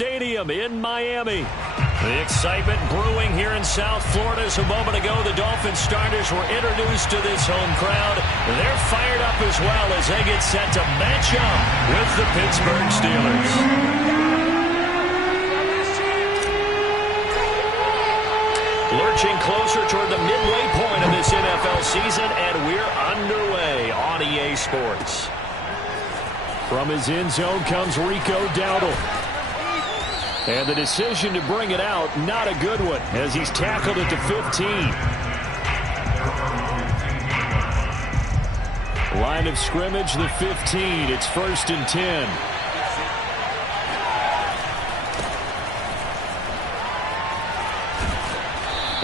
Stadium in Miami. The excitement brewing here in South Florida. As a moment ago, the Dolphins starters were introduced to this home crowd. They're fired up as well as they get set to match up with the Pittsburgh Steelers. Lurching closer toward the midway point of this NFL season, and we're underway on EA Sports. From his end zone comes Rico Dowdle. And the decision to bring it out, not a good one, as he's tackled at the 15. Line of scrimmage, the 15. It's 1st and 10.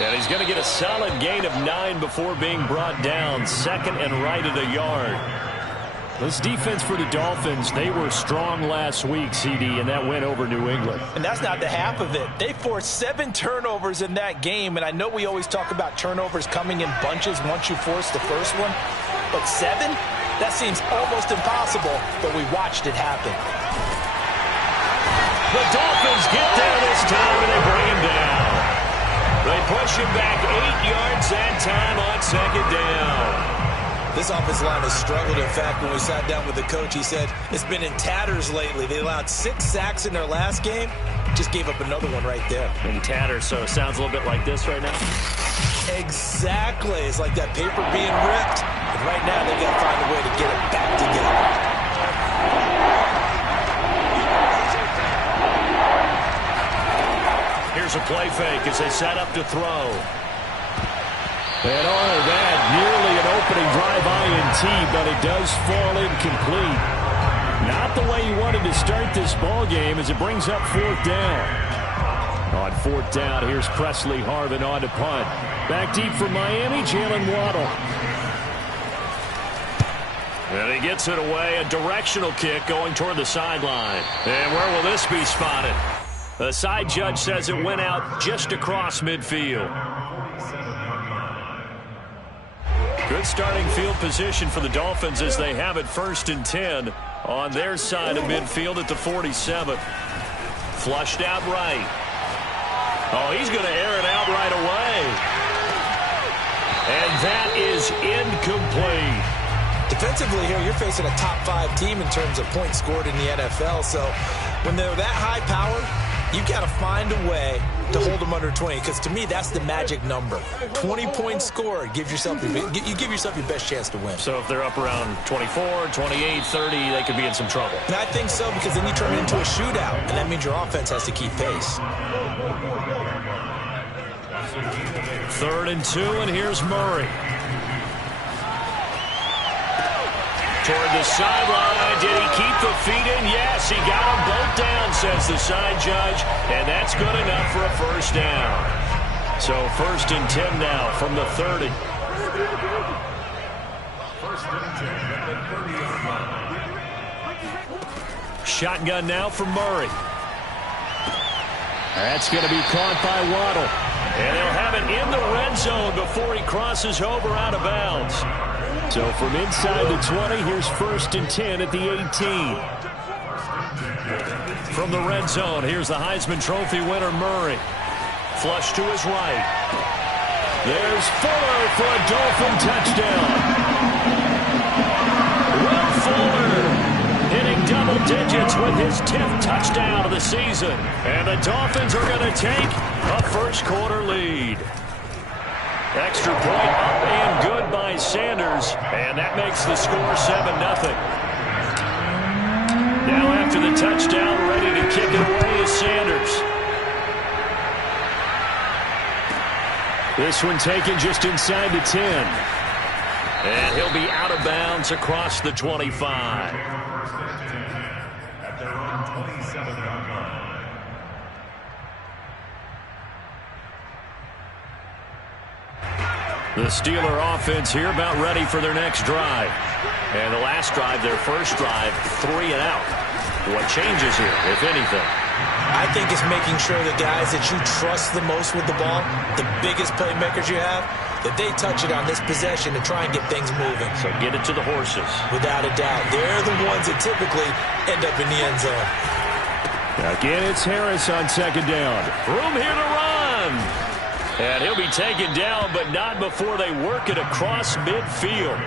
And he's going to get a solid gain of 9 before being brought down. Second and right at a yard. This defense for the Dolphins, they were strong last week, CD, and that went over New England. And that's not the half of it. They forced 7 turnovers in that game, and I know we always talk about turnovers coming in bunches once you force the first one. But 7? That seems almost impossible, but we watched it happen. The Dolphins get there this time, and they bring him down. They push him back 8 yards that time on 2nd down. This offensive line has struggled. In fact, when we sat down with the coach, he said it's been in tatters lately. They allowed 6 sacks in their last game. Just gave up another one right there. In tatters, so it sounds a little bit like this right now? Exactly. It's like that paper being ripped. And right now, they've got to find a way to get it back together. Here's a play fake as they set up to throw. And all that, nearly an opening drive INT, but it does fall incomplete. Not the way you wanted to start this ball game as it brings up 4th down. On 4th down, here's Presley Harvin on to punt. Back deep for Miami, Jalen Waddle. And he gets it away, a directional kick going toward the sideline. And where will this be spotted? The side judge says it went out just across midfield. Good starting field position for the Dolphins as they have it 1st and 10 on their side of midfield at the 47. Flushed out right. Oh, he's going to air it out right away. And that is incomplete. Defensively here, you're facing a top 5 team in terms of points scored in the NFL. So when they're that high powered, you've got to find a way to hold them under 20, because to me, that's the magic number. 20 points scored, you give yourself your best chance to win. So if they're up around 24, 28, 30, they could be in some trouble. And I think so, because then you turn it into a shootout, and that means your offense has to keep pace. 3rd and 2, and here's Murray. Toward the sideline. Did he keep the feet in? Yes, he got them both down, says the side judge. And that's good enough for a 1st down. So 1st and 10 now from the 30. Shotgun now for Murray. That's going to be caught by Waddle. And they'll have it in the red zone before he crosses over out of bounds. So from inside the 20, here's 1st and 10 at the 18. From the red zone, here's the Heisman Trophy winner, Murray. Flush to his right. There's Fuller for a Dolphin touchdown. Will Fuller hitting double digits with his 10th touchdown of the season. And the Dolphins are going to take a 1st quarter lead. Extra point up and good by Sanders, and that makes the score 7-0. Now after the touchdown, ready to kick it away is Sanders. This one taken just inside the 10. And he'll be out of bounds across the 25. The Steeler offense here about ready for their next drive. And the last drive, their first drive, 3 and out. What changes here, if anything? I think it's making sure the guys that you trust the most with the ball, the biggest playmakers you have, that they touch it on this possession to try and get things moving. So get it to the horses. Without a doubt. They're the ones that typically end up in the end zone. Again, it's Harris on second down. Room here to run. And he'll be taken down, but not before they work it across midfield.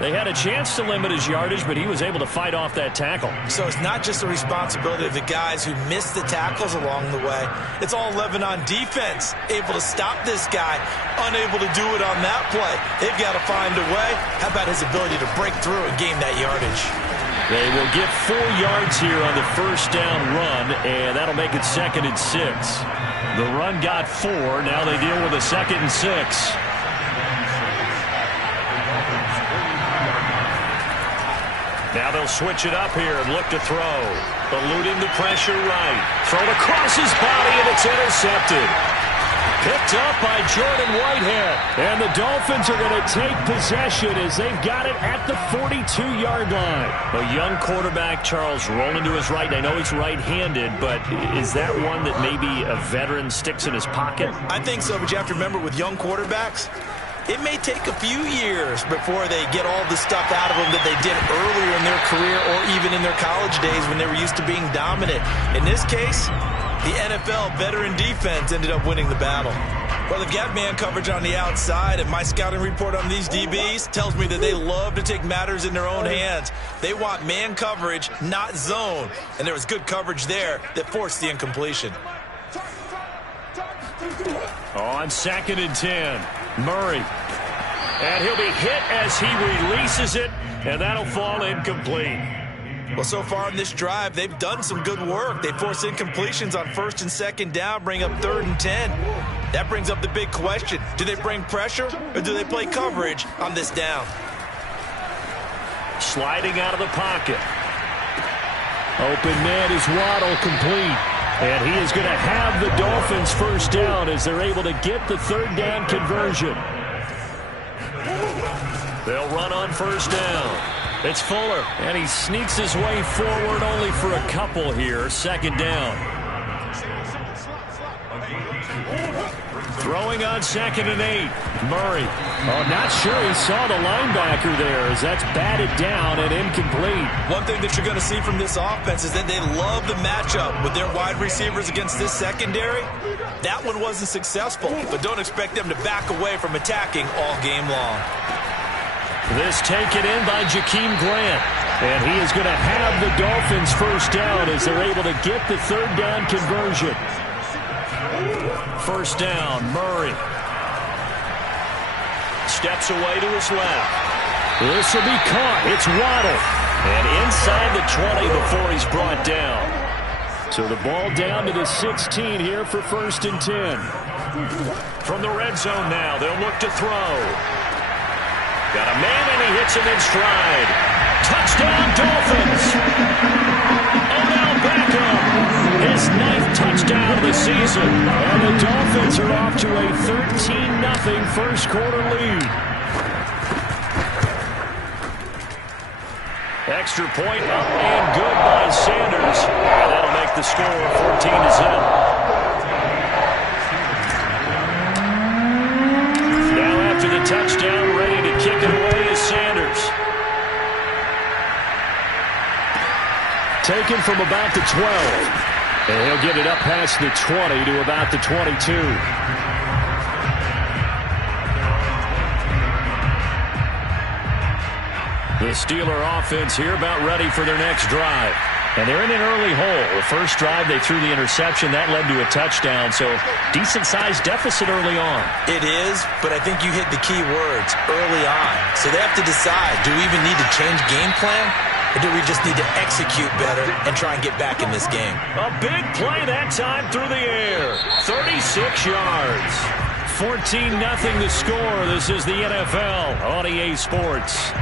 They had a chance to limit his yardage, but he was able to fight off that tackle. So it's not just the responsibility of the guys who missed the tackles along the way. It's all 11 on defense, able to stop this guy, unable to do it on that play. They've got to find a way. How about his ability to break through and gain that yardage? They will get 4 yards here on the first down run, and that'll make it 2nd and 6. The run got 4. Now they deal with a 2nd and 6. Now they'll switch it up here and look to throw. Eluding the pressure right. Thrown across his body, and it's intercepted. Picked up by Jordan Whitehead. And the Dolphins are going to take possession as they've got it at the 42-yard line. A young quarterback, Charles, rolling to his right. I know he's right-handed, but is that one that maybe a veteran sticks in his pocket? I think so, but you have to remember with young quarterbacks, it may take a few years before they get all the stuff out of them that they did earlier in their career or even in their college days when they were used to being dominant. In this case, the NFL veteran defense ended up winning the battle. Well, they've got man coverage on the outside, and my scouting report on these DBs tells me that they love to take matters in their own hands. They want man coverage, not zone. And there was good coverage there that forced the incompletion. On 2nd and 10. Murray. And he'll be hit as he releases it, and that'll fall incomplete. Well, so far in this drive, they've done some good work. They force incompletions on 1st and 2nd down, bring up 3rd and 10. That brings up the big question. Do they bring pressure, or do they play coverage on this down? Sliding out of the pocket. Open man is Waddle, complete. And he is going to have the Dolphins first down as they're able to get the 3rd down conversion. They'll run on first down. It's Fuller, and he sneaks his way forward only for a couple here. 2nd down. Throwing on 2nd and 8. Murray. Oh, not sure he saw the linebacker there as that's batted down and incomplete. One thing that you're going to see from this offense is that they love the matchup with their wide receivers against this secondary. That one wasn't successful, but don't expect them to back away from attacking all game long. This taken in by Jakeem Grant. And he is going to have the Dolphins first down as they're able to get the 3rd down conversion. First down, Murray. Steps away to his left. This will be caught. It's Waddle. And inside the 20 before he's brought down. So the ball down to the 16 here for 1st and 10. From the red zone now, they'll look to throw. Got a man, and he hits him in stride. Touchdown, Dolphins. Odell Beckham, his 9th touchdown of the season. And the Dolphins are off to a 13-0 first quarter lead. Extra point up and good by Sanders. And that'll make the score 14-0. Now after the touchdown, ready to kick it away is Sanders. Taken from about the 12. And he'll get it up past the 20 to about the 22. The Steeler offense here about ready for their next drive. And they're in an early hole. The first drive, they threw the interception. That led to a touchdown. So decent-sized deficit early on. It is, but I think you hit the key words, early on. So they have to decide, do we even need to change game plan? Or do we just need to execute better and try and get back in this game? A big play that time through the air. 36 yards. 14-0 the score. This is the NFL on EA Sports.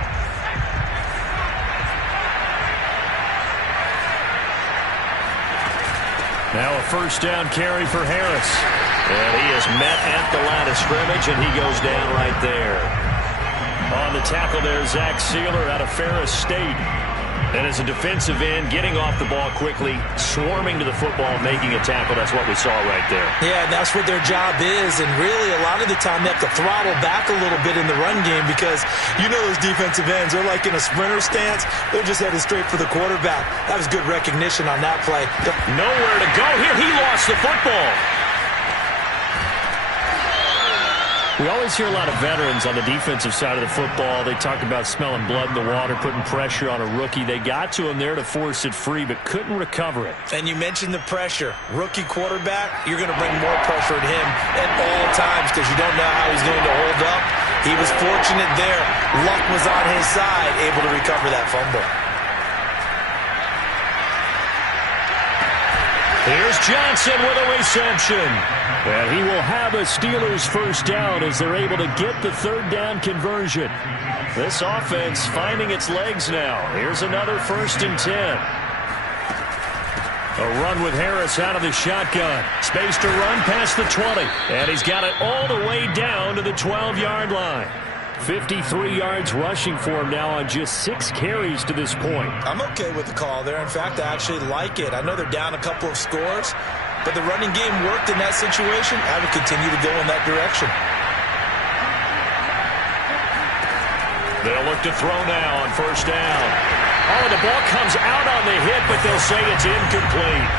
Now a first down carry for Harris. And he is met at the line of scrimmage, and he goes down right there. On the tackle there, Zach Sealer out of Ferris State. And as a defensive end, getting off the ball quickly, swarming to the football, making a tackle, that's what we saw right there. Yeah, and that's what their job is. And really, a lot of the time, they have to throttle back a little bit in the run game because you know those defensive ends, they're like in a sprinter stance. They're just headed straight for the quarterback. That was good recognition on that play. Nowhere to go here. He lost the football. We always hear a lot of veterans on the defensive side of the football. They talk about smelling blood in the water, putting pressure on a rookie. They got to him there to force it free, but couldn't recover it. And you mentioned the pressure. Rookie quarterback, you're going to bring more pressure at him at all times because you don't know how he's going to hold up. He was fortunate there. Luck was on his side, able to recover that fumble. Here's Johnson with a reception. And he will have a Steelers first down as they're able to get the third down conversion. This offense finding its legs now. Here's another 1st and 10. A run with Harris out of the shotgun. Space to run past the 20. And he's got it all the way down to the 12-yard line. 53 yards rushing for him now on just 6 carries to this point. I'm okay with the call there. In fact, I actually like it. I know they're down a couple of scores, but the running game worked in that situation. I would continue to go in that direction. They'll look to throw now on 1st down. Oh, the ball comes out on the hit, but they'll say it's incomplete.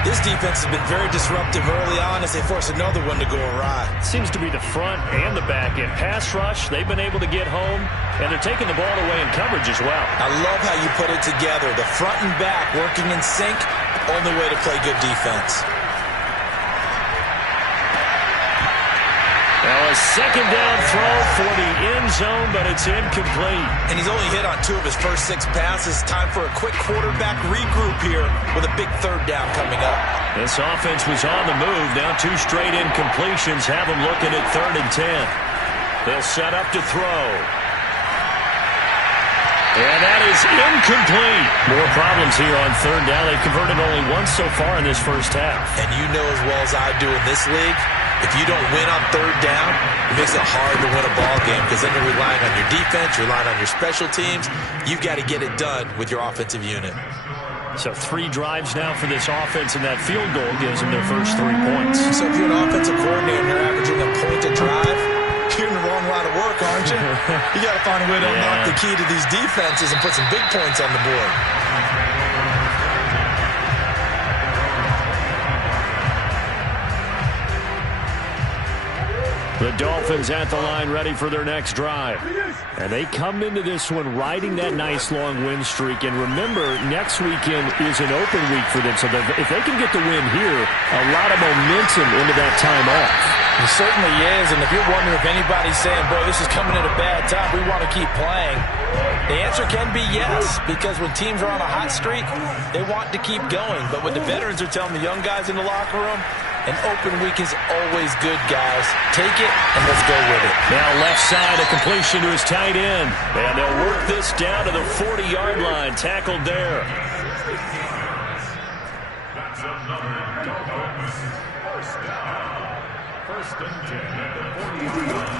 This defense has been very disruptive early on as they force another one to go awry. Seems to be the front and the back end. Pass rush, they've been able to get home, and they're taking the ball away in coverage as well. I love how you put it together. The front and back working in sync, only way to play good defense. Now a 2nd down throw for the end zone, but it's incomplete. And he's only hit on 2 of his first 6 passes. Time for a quick quarterback regroup here with a big 3rd down coming up. This offense was on the move. Now 2 straight incompletions have them looking at 3rd and 10. They'll set up to throw. And that is incomplete. More problems here on 3rd down. They've converted only once so far in this first half. And you know as well as I do in this league, if you don't win on 3rd down, it makes it hard to win a ball game because then you're relying on your defense, you're relying on your special teams. You've got to get it done with your offensive unit. So 3 drives now for this offense, and that field goal gives them their first 3 points. So if you're an offensive coordinator and you're averaging a point a drive, you're in the wrong line of work, aren't you? You got to find a way to unlock the key to these defenses and put some big points on the board. The Dolphins at the line ready for their next drive. And they come into this one riding that nice long win streak. And remember, next weekend is an open week for them. So if they can get the win here, a lot of momentum into that time off. It certainly is. And if you're wondering if anybody's saying, boy, this is coming at a bad time, we want to keep playing, the answer can be yes. Because when teams are on a hot streak, they want to keep going. But what the veterans are telling the young guys in the locker room, an open week is always good, guys. Take it, and let's go with it. Now left side, a completion to his tight end. And they'll work this down to the 40-yard line. Tackled there.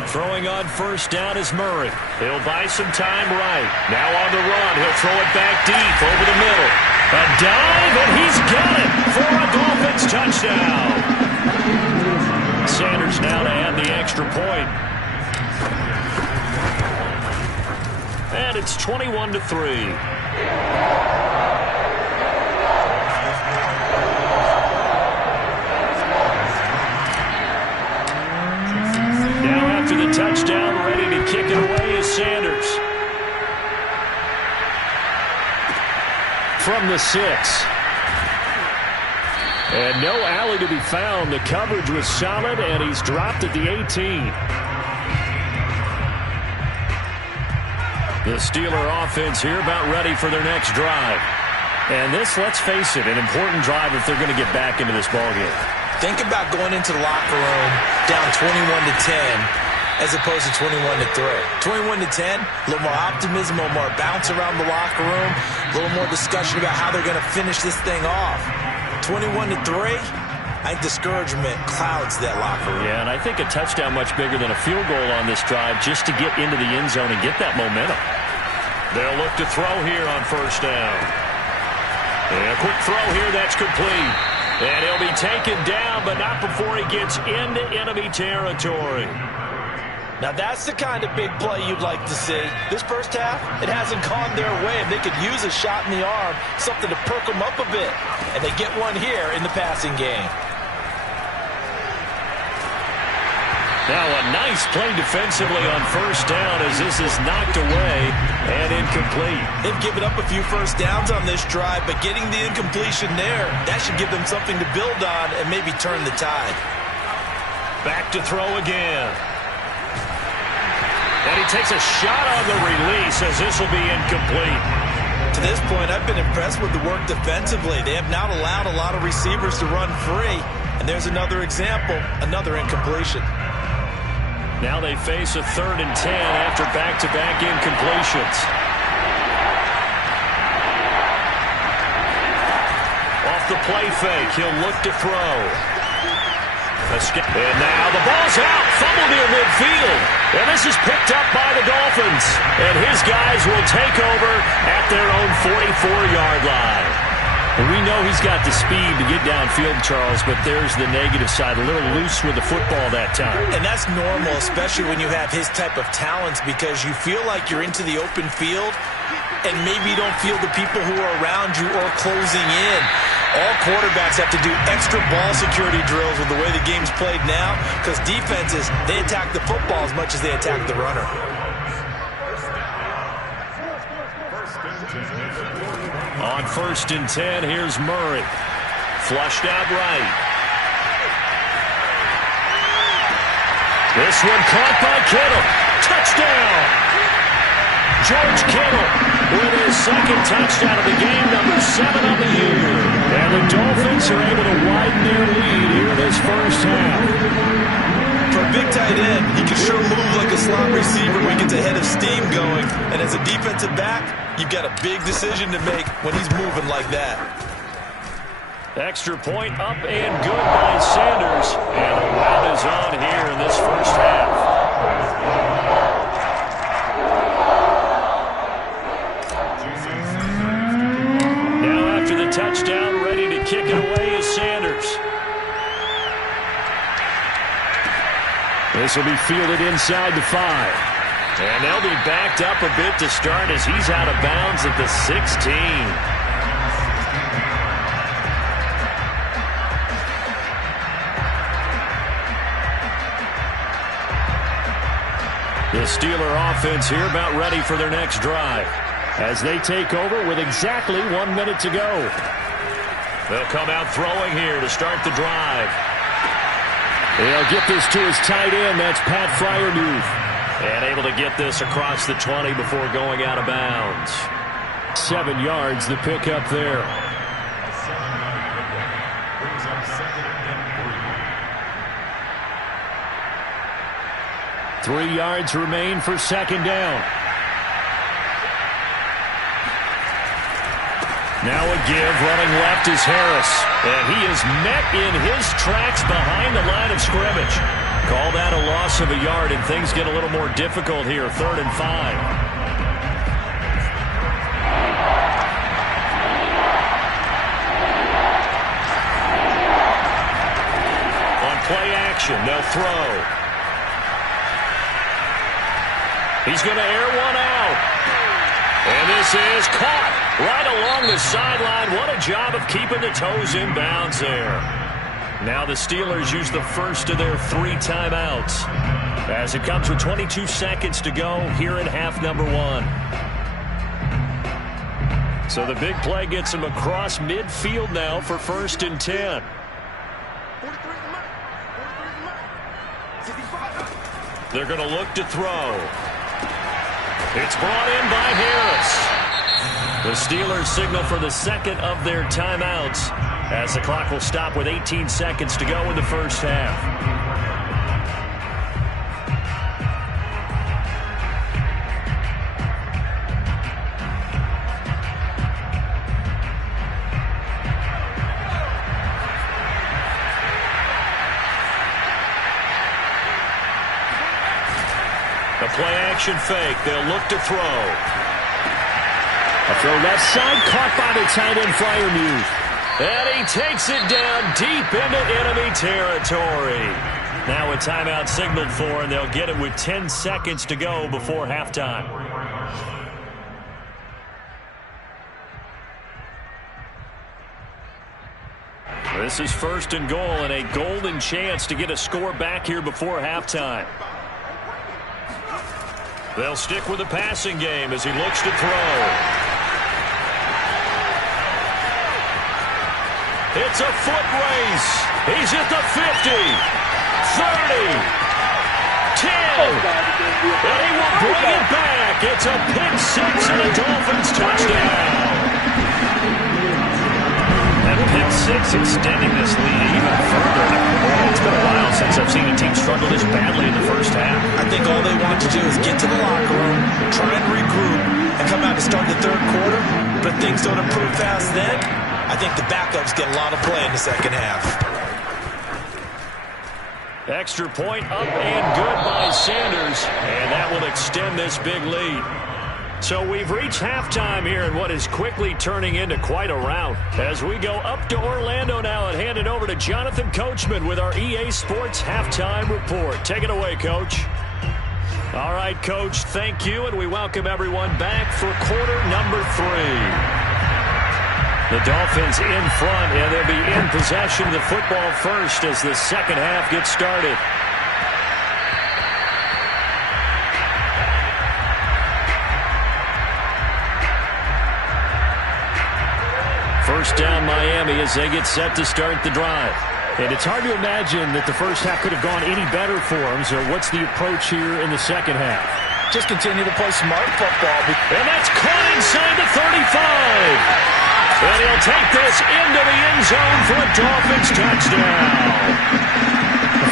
Throwing on 1st down is Murray. He'll buy some time right. Now on the run. He'll throw it back deep over the middle. A dive, and he's got it for a Dolphins touchdown. Sanders now to add the extra point. And it's 21-3. Now after the touchdown, ready to kick it away is Sanders. From the 6. And no alley to be found. The coverage was solid, and he's dropped at the 18. The Steeler offense here about ready for their next drive. And this, let's face it, an important drive if they're going to get back into this ballgame. Think about going into the locker room down 21-10 as opposed to 21-3. 21-10, a little more optimism, a little more bounce around the locker room, a little more discussion about how they're going to finish this thing off. 21-3, I think discouragement clouds that locker room. Yeah, and I think a touchdown much bigger than a field goal on this drive just to get into the end zone and get that momentum. They'll look to throw here on first down. And a quick throw here that's complete. And he'll be taken down, but not before he gets into enemy territory. Now that's the kind of big play you'd like to see. This first half, it hasn't gone their way, and they could use a shot in the arm, something to perk them up a bit. And they get one here in the passing game. Now a nice play defensively on first down as this is knocked away and incomplete. They've given up a few first downs on this drive, but getting the incompletion there, that should give them something to build on and maybe turn the tide. Back to throw again. And he takes a shot on the release as this will be incomplete. To this point, I've been impressed with the work defensively. They have not allowed a lot of receivers to run free. And there's another example, another incompletion. Now they face a 3rd and 10 after back-to-back incompletions. Off the play fake, he'll look to throw. And now the ball's out, fumble near midfield. And this is picked up by the Dolphins. And his guys will take over at their own 44-yard line. And we know he's got the speed to get downfield, Charles, but there's the negative side. A little loose with the football that time. And that's normal, especially when you have his type of talents, because you feel like you're into the open field and maybe you don't feel the people who are around you or closing in. All quarterbacks have to do extra ball security drills with the way the game's played now, because defenses, they attack the football as much as they attack the runner. On 1st and 10, here's Murray. Flushed out right. This one caught by Kittle. Touchdown! George Kittle with his 2nd touchdown of the game, number 7 on the year. And the Dolphins are able to widen their lead here in this first half. For a big tight end, he can sure move like a slot receiver when he gets a head of steam going. And as a defensive back, you've got a big decision to make when he's moving like that. Extra point up and good by Sanders. And the rout is on here in this first half. Now after the touchdown, ready to kick it away is Sanders. This will be fielded inside the 5. And they'll be backed up a bit to start as he's out of bounds at the 16. The Steeler offense here about ready for their next drive as they take over with exactly 1 minute to go. They'll come out throwing here to start the drive. They'll get this to his tight end. That's Pat Fryermuth. And able to get this across the 20 before going out of bounds. 7 yards, the pickup there. Three yards remain for 2nd down. Now a give, running left is Harris. And he is met in his tracks behind the line of scrimmage. Call that a loss of a yard, and things get a little more difficult here. 3rd and 5. On play action, they'll throw. He's going to air one out. And this is caught right along the sideline. What a job of keeping the toes in bounds there. Now the Steelers use the first of their 3 timeouts as it comes with 22 seconds to go here in half number 1. So the big play gets them across midfield now for 1st and 10. They're going to look to throw. It's brought in by Harris. The Steelers signal for the 2nd of their timeouts as the clock will stop with 18 seconds to go in the first half. A play action fake. They'll look to throw. A throw left side, caught by the tight end Freiermuth. And he takes it down deep into enemy territory. Now a timeout signaled for, and they'll get it with 10 seconds to go before halftime. This is 1st and goal, and a golden chance to get a score back here before halftime. They'll stick with the passing game as he looks to throw. It's a foot race. He's at the 50, 30, 10, and he will bring it back. It's a pick six and a Dolphins touchdown. That pick six extending this lead even further. It's been a while since I've seen a team struggle this badly in the first half. I think all they want to do is get to the locker room, try and regroup, and come out to start the third quarter. But if things don't improve fast then, I think the backups get a lot of play in the second half. Extra point up and good by Sanders, and that will extend this big lead. So we've reached halftime here in what is quickly turning into quite a rout. As we go up to Orlando now and hand it over to Jonathan Coachman with our EA Sports Halftime Report. Take it away, Coach. All right, Coach, thank you, and we welcome everyone back for quarter number 3. The Dolphins in front, and they'll be in possession of the football first as the second half gets started. First down Miami as they get set to start the drive. And it's hard to imagine that the first half could have gone any better for them. So what's the approach here in the second half? Just continue to play smart football. And that's caught inside the 35. And he'll take this into the end zone for a Dolphins touchdown.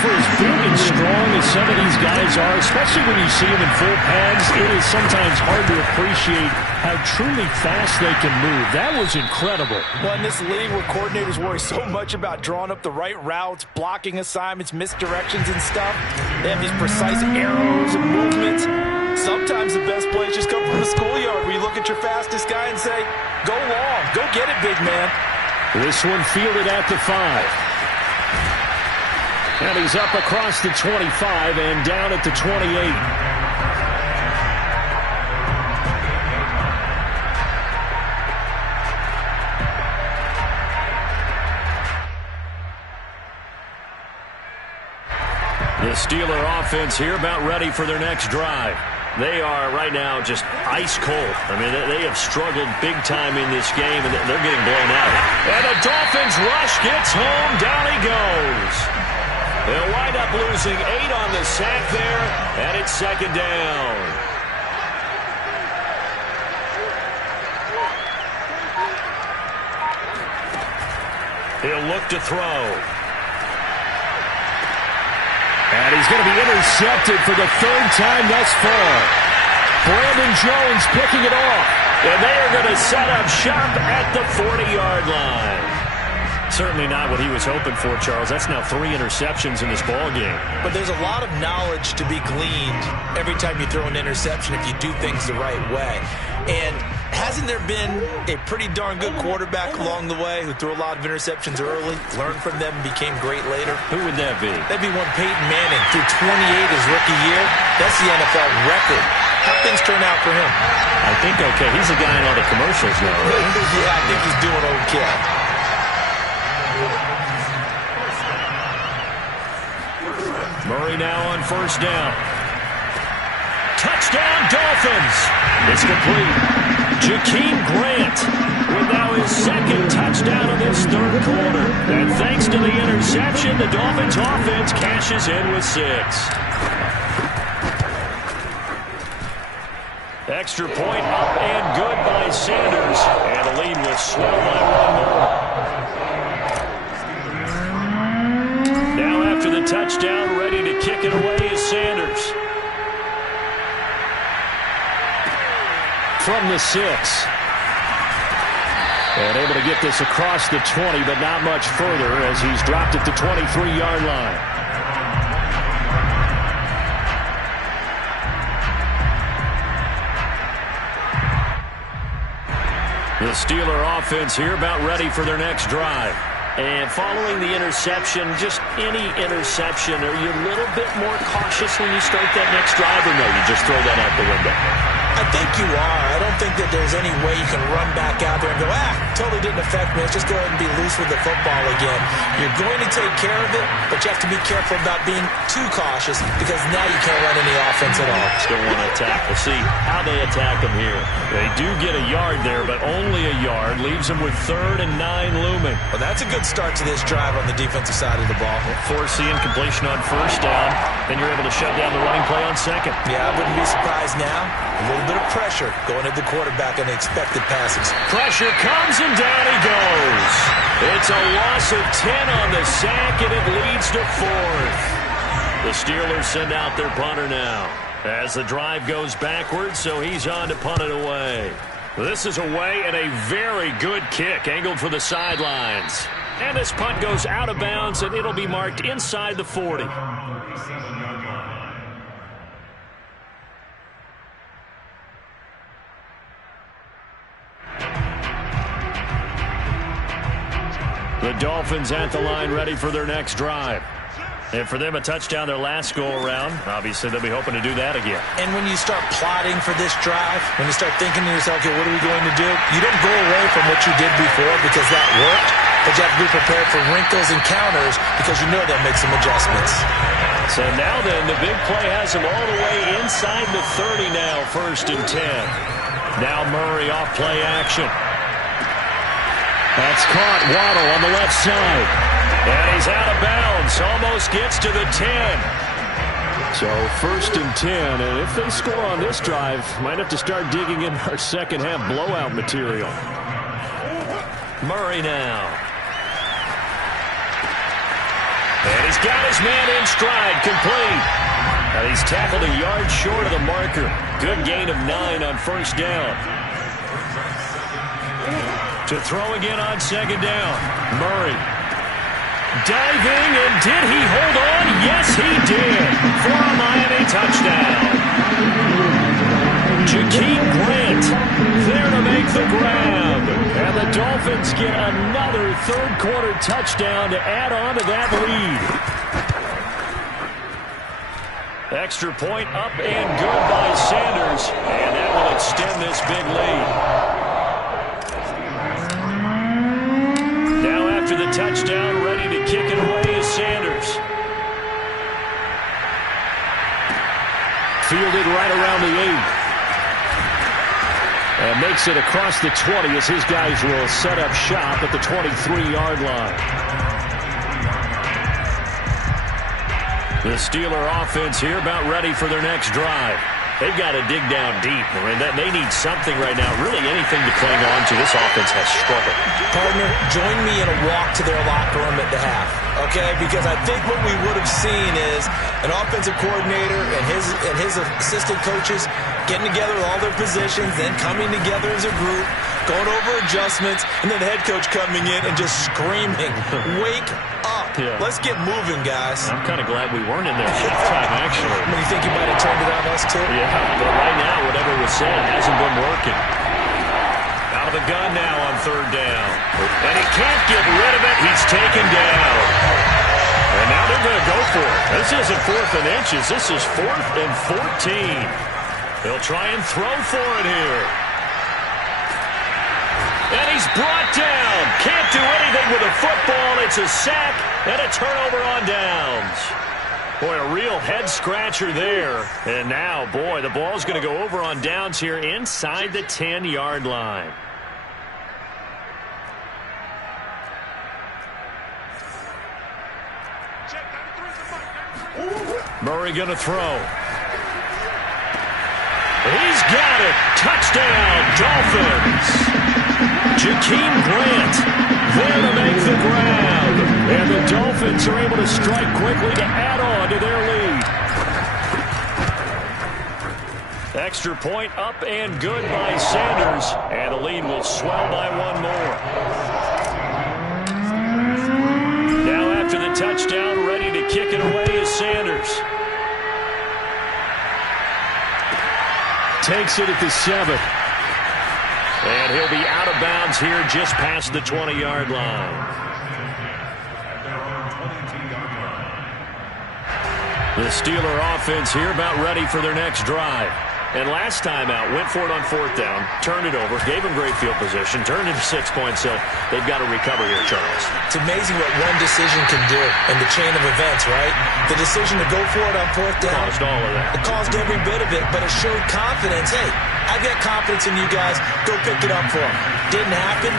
For as big and strong as some of these guys are, especially when you see them in full pads, it is sometimes hard to appreciate how truly fast they can move. That was incredible. Well, in this league where coordinators worry so much about drawing up the right routes, blocking assignments, misdirections and stuff, they have these precise arrows and movements. Sometimes the best plays just come from the schoolyard where you look at your fastest guy and say, go long, go get it, big man. This one fielded at the 5. And he's up across the 25 and down at the 28. The Steeler offense here about ready for their next drive. They are right now just ice cold. I mean, they have struggled big time in this game, and they're getting blown out. And the Dolphins rush gets home. Down he goes. They'll wind up losing 8 on the sack there, and it's second down. He'll look to throw. And he's going to be intercepted for the 3rd time thus far. Brandon Jones picking it off. And they are going to set up shop at the 40-yard line. Certainly not what he was hoping for, Charles. That's now 3 interceptions in this ball game. But there's a lot of knowledge to be gleaned every time you throw an interception if you do things the right way. And hasn't there been a pretty darn good quarterback along the way who threw a lot of interceptions early, learned from them, and became great later? Who would that be? That'd be one Peyton Manning threw 28 his rookie year. That's the NFL record. How'd things turn out for him? I think okay. He's the guy in all the commercials now, right? Yeah, I think he's doing okay. Murray now on first down. Touchdown, Dolphins. It's complete. Jakeem Grant with now his 2nd touchdown of this 3rd quarter. And thanks to the interception, the Dolphins offense cashes in with 6. Extra point up and good by Sanders. And the lead was swelled by 1 more. Now after the touchdown, ready to kick it away is Sanders. From the 6. And able to get this across the 20, but not much further as he's dropped at the 23-yard line. The Steeler offense here about ready for their next drive. And following the interception, just any interception, are you a little bit more cautious when you start that next drive, or no, you just throw that out the window? I think you are. I don't think that there's any way you can run back out there and go, totally didn't affect me. Let's just go ahead and be loose with the football again. You're going to take care of it, but you have to be careful about being too cautious because now you can't run any offense at all. Still want to attack. We'll see how they attack them here. They do get a yard there, but only a yard. Leaves them with 3rd and 9 looming. Well, that's a good start to this drive on the defensive side of the ball. Force the incompletion on 1st down, then you're able to shut down the running play on 2nd. Yeah, I wouldn't be surprised now. A little bit of pressure going at the quarterback on the expected passes. Pressure comes and down he goes. It's a loss of 10 on the sack, and it leads to 4th. The Steelers send out their punter now as the drive goes backwards, so he's on to punt it away. This is away and a very good kick angled for the sidelines. And this punt goes out of bounds, and it'll be marked inside the 40. The Dolphins at the line ready for their next drive. And for them, a touchdown their last go-around. Obviously, they'll be hoping to do that again. And when you start plotting for this drive, when you start thinking to yourself, okay, what are we going to do? You don't go away from what you did before because that worked, but you have to be prepared for wrinkles and counters because you know they'll make some adjustments. So now then, the big play has them all the way inside the 30 now, 1st and 10. Now Murray off play action. That's caught. Waddle on the left side. And he's out of bounds. Almost gets to the 10. So 1st and 10. And if they score on this drive, might have to start digging in our second half blowout material. Murray now. And he's got his man in stride. Complete. And he's tackled a yard short of the marker. Good gain of 9 on 1st down. To throw again on 2nd down. Murray. Diving, and did he hold on? Yes, he did. For a Miami touchdown. Jakeem Grant there to make the grab. And the Dolphins get another 3rd quarter touchdown to add on to that lead. Extra point up and good by Sanders. And that will extend this big lead. After the touchdown, ready to kick it away is Sanders. Fielded right around the 8. And makes it across the 20 as his guys will set up shop at the 23-yard line. The Steeler offense here about ready for their next drive. They've got to dig down deep, and they need something right now, really anything to cling on to. This offense has struggled. Partner, join me in a walk to their locker room at the half, okay? Because I think what we would have seen is an offensive coordinator and his assistant coaches getting together with all their positions, then coming together as a group, going over adjustments, and then the head coach coming in and just screaming, wake up. Yeah. Let's get moving, guys. I'm kind of glad we weren't in there halftime, actually. I mean, you think you might have turned it on us, too? Yeah, but right now, whatever was said hasn't been working. Out of the gun now on 3rd down. And he can't get rid of it. He's taken down. And now they're going to go for it. This isn't 4th and inches. This is 4th and 14. They'll try and throw for it here. And he's brought down. Can't do anything with a football. It's a sack and a turnover on downs. Boy, a real head-scratcher there. And now, boy, the ball's going to go over on downs here inside the 10-yard line. Murray going to throw. He's got it. Touchdown, Dolphins. Jakeem Grant there to make the grab. And the Dolphins are able to strike quickly to add on to their lead. Extra point up and good by Sanders. And the lead will swell by 1 more. Now after the touchdown, ready to kick it away is Sanders. Takes it at the 7. And he'll be out of bounds here just past the 20-yard line. The Steeler offense here about ready for their next drive. And last time out, went for it on 4th down, turned it over, gave them great field position, turned into 6 points, so they've got to recover here, Charles. It's amazing what one decision can do in the chain of events, right? The decision to go for it on 4th down. Caused all of that. It caused every bit of it, but it showed confidence. Hey, I've got confidence in you guys. Go pick it up for them. Didn't happen.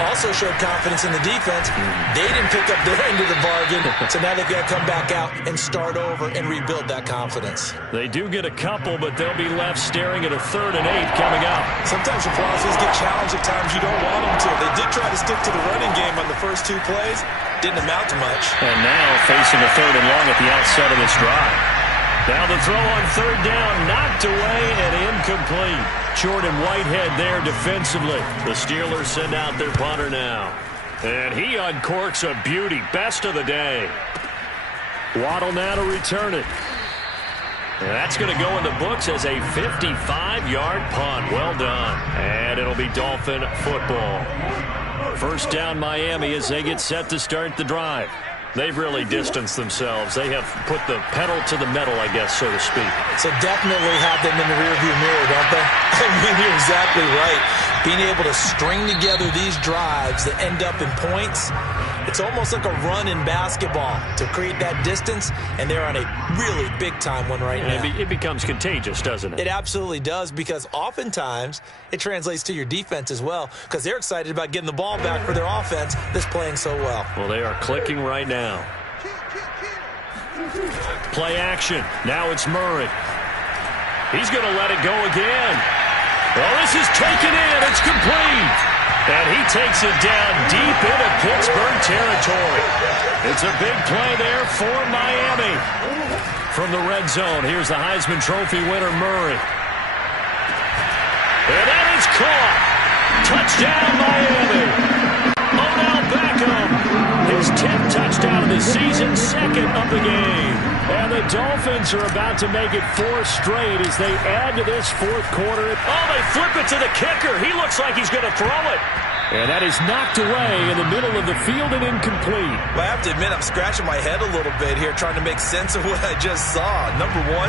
Also showed confidence in the defense. They didn't pick up their end of the bargain, so now they've got to come back out and start over and rebuild that confidence. They do get a couple, but they'll be left staring at a 3rd and 8 coming up. Sometimes your philosophies get challenged at times you don't want them to. They did try to stick to the running game on the first 2 plays. Didn't amount to much. And now facing a 3rd and long at the outset of this drive. Now the throw on 3rd down, knocked away and incomplete. Jordan Whitehead there defensively. The Steelers send out their punter now. And he uncorks a beauty. Best of the day. Waddle now to return it. And that's going to go in the books as a 55-yard punt. Well done. And it'll be Dolphin football. 1st down Miami as they get set to start the drive. They've really distanced themselves. They have put the pedal to the metal, I guess, so to speak. So definitely have them in the rearview mirror, don't they? I mean, you're exactly right. Being able to string together these drives that end up in points, it's almost like a run in basketball to create that distance, and they're on a really big-time one right now. It becomes contagious, doesn't it? It absolutely does, because oftentimes it translates to your defense as well, because they're excited about getting the ball back for their offense that's playing so well. Well, they are clicking right now. Play action. Now it's Murray. He's going to let it go again. Well, this is taken in. It's complete. And he takes it down deep into Pittsburgh territory. It's a big play there for Miami. From the red zone, here's the Heisman Trophy winner, Murray. And that is caught. Touchdown, Miami. Odell Beckham. His 10th touchdown of the season, 2nd of the game. And the Dolphins are about to make it 4 straight as they add to this 4th quarter. Oh, they flip it to the kicker. He looks like he's going to throw it. And that is knocked away in the middle of the field and incomplete. Well, I have to admit, I'm scratching my head a little bit here trying to make sense of what I just saw. Number 1,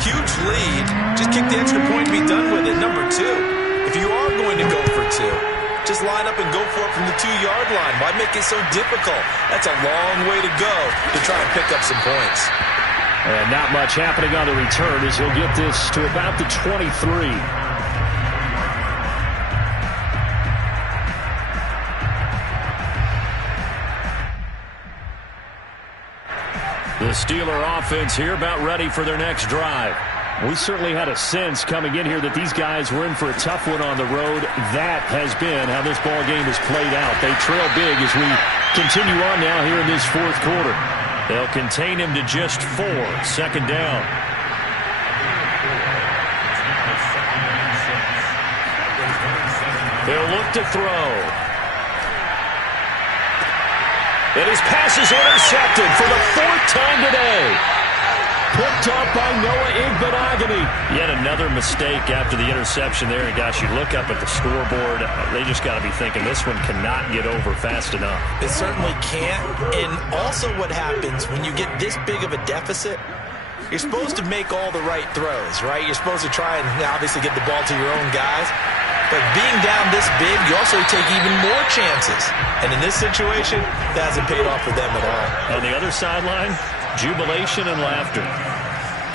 huge lead. Just kick the extra point and be done with it. Number 2, if you are going to go for 2, just line up and go for it from the 2-yard line. Why make it so difficult? That's a long way to go to try and pick up some points. And not much happening on the return as he'll get this to about the 23. The Steeler offense here about ready for their next drive. We certainly had a sense coming in here that these guys were in for a tough one on the road. That has been how this ball game has played out. They trail big as we continue on now here in this 4th quarter. They'll contain him to just 4. 2nd down. They'll look to throw. And his pass is intercepted for the 4th time today. Picked up by Noah Igbenogany. Yet another mistake after the interception there. And gosh, you look up at the scoreboard, they just got to be thinking this one cannot get over fast enough. It certainly can't. And also what happens when you get this big of a deficit, you're supposed to make all the right throws, right? You're supposed to try and obviously get the ball to your own guys. But being down this big, you also take even more chances. And in this situation, that hasn't paid off for them at all. On the other sideline, jubilation and laughter.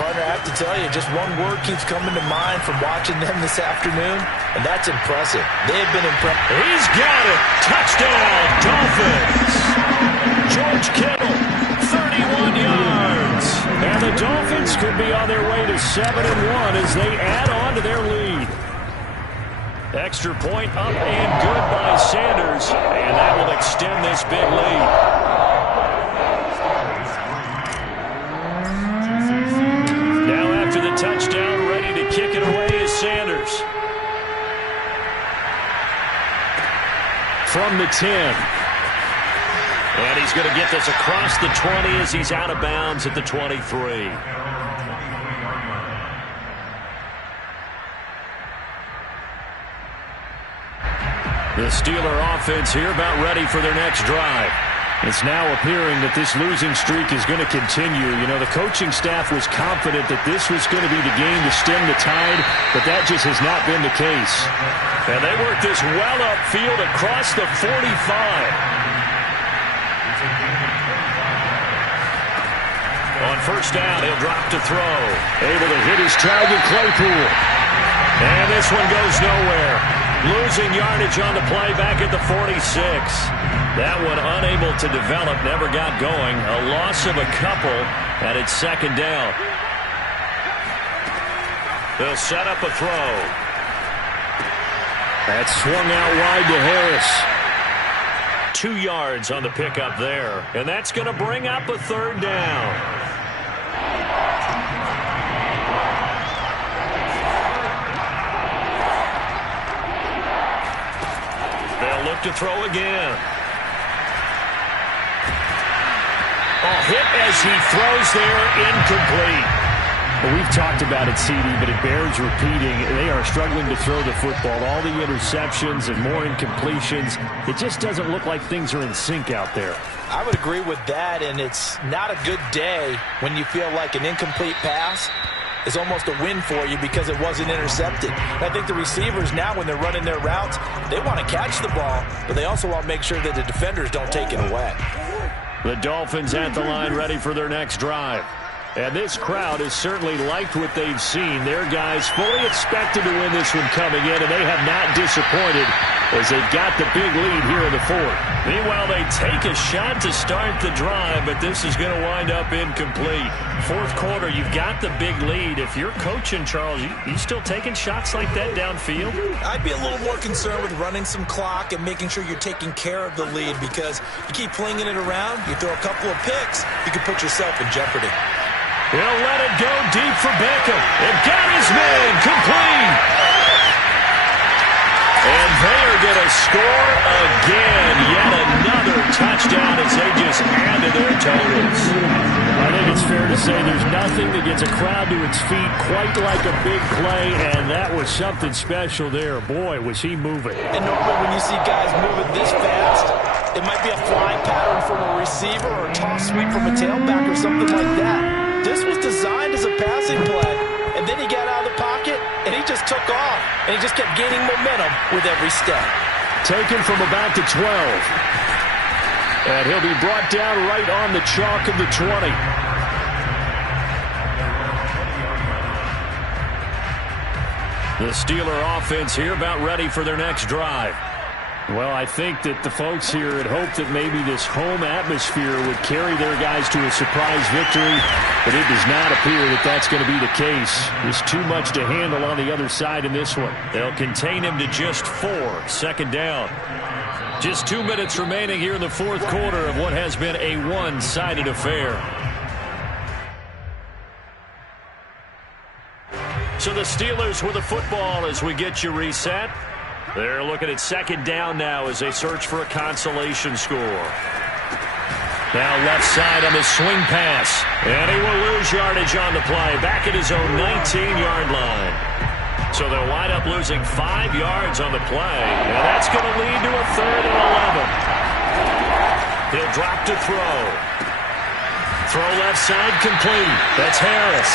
Partner, I have to tell you, just one word keeps coming to mind from watching them this afternoon, and that's impressive. They have been impressive. He's got it. Touchdown, Dolphins. George Kittle, 31 yards. And the Dolphins could be on their way to 7-1 as they add on to their lead. Extra point up and good by Sanders, and that will extend this big lead. Now after the touchdown, ready to kick it away is Sanders. From the 10. And he's going to get this across the 20 as he's out of bounds at the 23. The Steeler offense here about ready for their next drive. It's now appearing that this losing streak is going to continue. You know, the coaching staff was confident that this was going to be the game to stem the tide, but that just has not been the case. And they work this well upfield across the 45. On first down, he'll drop to throw. Able to hit his target, Claypool. And this one goes nowhere. Losing yardage on the play back at the 46. That one unable to develop, never got going. A loss of a couple, and it's second down. They'll set up a throw. That swung out wide to Harris. 2 yards on the pickup there. And that's going to bring up a third down. They'll look to throw again. Hit as he throws there, incomplete. Well, we've talked about it, CD, but it bears repeating. They are struggling to throw the football. All the interceptions and more incompletions. It just doesn't look like things are in sync out there. I would agree with that, and it's not a good day when you feel like an incomplete pass is almost a win for you because it wasn't intercepted. And I think the receivers now, when they're running their routes, they want to catch the ball, but they also want to make sure that the defenders don't take it away. The Dolphins at the line ready for their next drive. And this crowd has certainly liked what they've seen. Their guys fully expected to win this one coming in, and they have not disappointed as they got the big lead here in the fourth. Meanwhile, they take a shot to start the drive, but this is going to wind up incomplete. Fourth quarter, you've got the big lead. If you're coaching, Charles, you still taking shots like that downfield? I'd be a little more concerned with running some clock and making sure you're taking care of the lead, because you keep flinging it around, you throw a couple of picks, you can put yourself in jeopardy. He'll let it go deep for Beckham. It got his man complete. And they are going to score again. Yet another touchdown as they just add to their totals. I think it's fair to say there's nothing that gets a crowd to its feet quite like a big play, and that was something special there. Boy, was he moving. And normally when you see guys moving this fast, it might be a fly pattern from a receiver or a toss sweep from a tailback or something like that. This was designed as a passing play, and then he got out of the pocket, and he just took off, and he just kept gaining momentum with every step. Taken from about the 12. And he'll be brought down right on the chalk of the 20. The Steeler offense here about ready for their next drive. Well, I think that the folks here had hoped that maybe this home atmosphere would carry their guys to a surprise victory, but it does not appear that that's going to be the case. There's too much to handle on the other side in this one. They'll contain him to just 4. Second down. Just 2 minutes remaining here in the fourth quarter of what has been a one-sided affair. So the Steelers with the football as we get you reset. They're looking at second down now as they search for a consolation score. Now left side on the swing pass. And he will lose yardage on the play. Back at his own 19-yard line. So they'll wind up losing 5 yards on the play. And that's going to lead to a 3rd and 11. He'll drop to throw. Throw left side complete. That's Harris.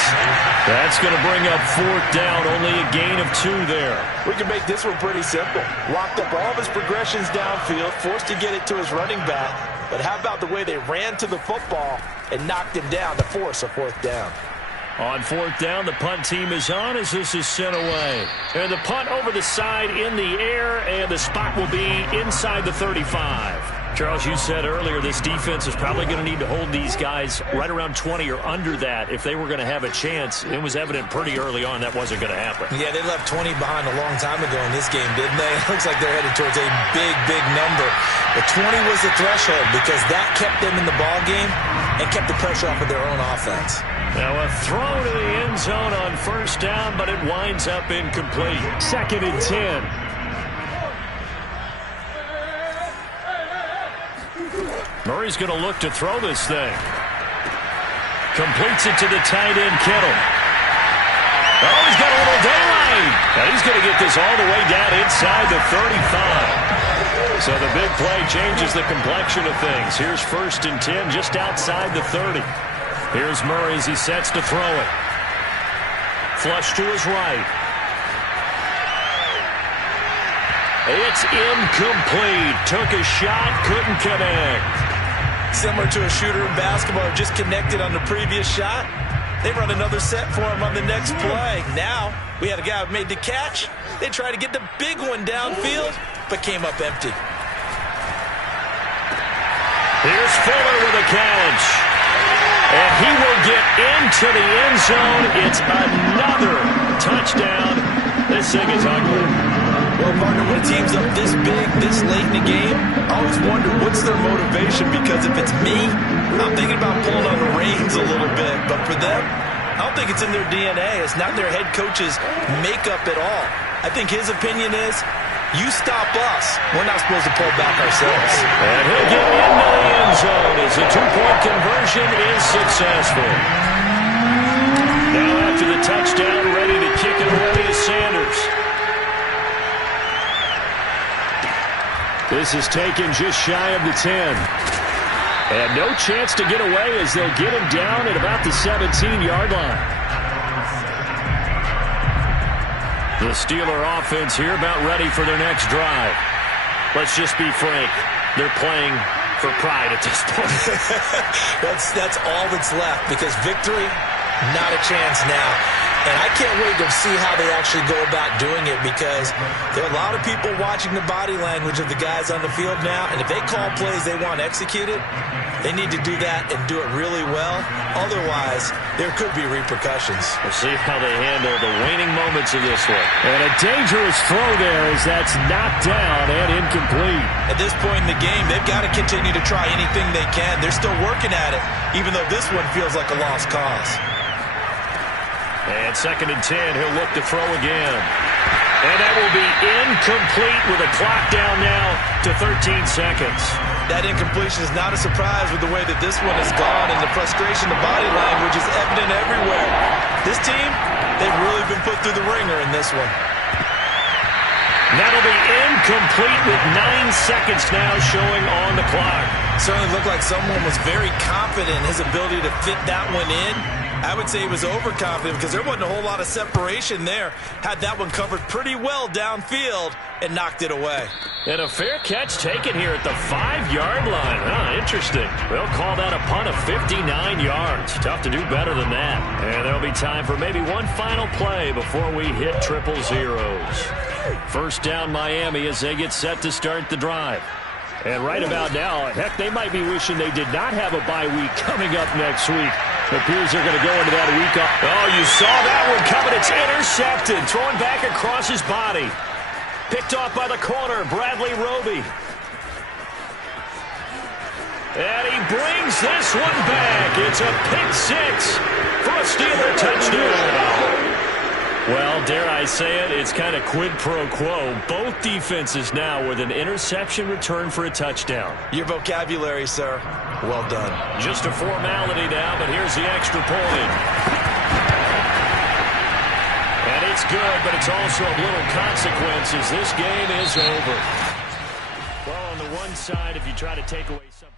That's going to bring up 4th down. Only a gain of 2 there. We can make this one pretty simple. Locked up all of his progressions downfield, forced to get it to his running back. But how about the way they ran to the football and knocked him down to force a 4th down? On 4th down, the punt team is on as this is sent away. And the punt over the side in the air, and the spot will be inside the 35. Charles, you said earlier this defense is probably going to need to hold these guys right around 20 or under that if they were going to have a chance. It was evident pretty early on that wasn't going to happen. Yeah, they left 20 behind a long time ago in this game, didn't they? It looks like they're headed towards a big, big number. But 20 was the threshold because that kept them in the ball game and kept the pressure off of their own offense. Now a throw to the end zone on first down, but it winds up incomplete. 2nd and 10. Murray's going to look to throw this thing. Completes it to the tight end, Kittle. Oh, he's got a little daylight. And he's going to get this all the way down inside the 35. So the big play changes the complexion of things. Here's 1st and 10 just outside the 30. Here's Murray as he sets to throw it. Flush to his right. It's incomplete. Took a shot, couldn't connect. Similar to a shooter in basketball, just connected on the previous shot. They run another set for him on the next play. Now, we had a guy who made the catch. They tried to get the big one downfield, but came up empty. Here's Fuller with a catch. And he will get into the end zone. It's another touchdown. This thing is ugly. Well, partner, when a team's up this big, this late in the game, I always wonder what's their motivation, because if it's me, I'm thinking about pulling on the reins a little bit. But for them, I don't think it's in their DNA. It's not their head coach's makeup at all. I think his opinion is, you stop us, we're not supposed to pull back ourselves. And he'll get into the end zone as the two-point conversion is successful. Now after the touchdown, ready to kick it away is Sanders. This is taken just shy of the 10. And no chance to get away as they'll get him down at about the 17-yard line. The Steeler offense here about ready for their next drive. Let's just be frank. They're playing for pride at this point. That's all that's left, because victory, not a chance now. And I can't wait to see how they actually go about doing it, because there are a lot of people watching the body language of the guys on the field now, and if they call plays they want executed, they need to do that and do it really well. Otherwise, there could be repercussions. We'll see how they handle the waning moments of this one. And a dangerous throw there as that's knocked down and incomplete. At this point in the game, they've got to continue to try anything they can. They're still working at it, even though this one feels like a lost cause. And 2nd and 10, he'll look to throw again. And that will be incomplete with a clock down now to 13 seconds. That incompletion is not a surprise with the way that this one has gone, and the frustration, the body language is evident everywhere. This team, they've really been put through the ringer in this one. That'll be incomplete with 9 seconds now showing on the clock. Certainly looked like someone was very confident in his ability to fit that one in. I would say he was overconfident, because there wasn't a whole lot of separation there. Had that one covered pretty well downfield and knocked it away. And a fair catch taken here at the 5-yard line. Huh, interesting. They'll call that a punt of 59 yards. Tough to do better than that. And there'll be time for maybe one final play before we hit 000. 1st down Miami as they get set to start the drive. And right about now, heck, they might be wishing they did not have a bye week coming up next week. It appears they're going to go into that week off. Oh, you saw that one coming. It's intercepted. Thrown back across his body. Picked off by the corner, Bradley Roby. And he brings this one back. It's a pick 6 for a Steeler touchdown. Well, dare I say it, it's kind of quid pro quo. Both defenses now with an interception return for a touchdown. Your vocabulary, sir. Well done. Just a formality now, but here's the extra point. And it's good, but it's also of little consequences. This game is over. Well, on the one side, if you try to take away something.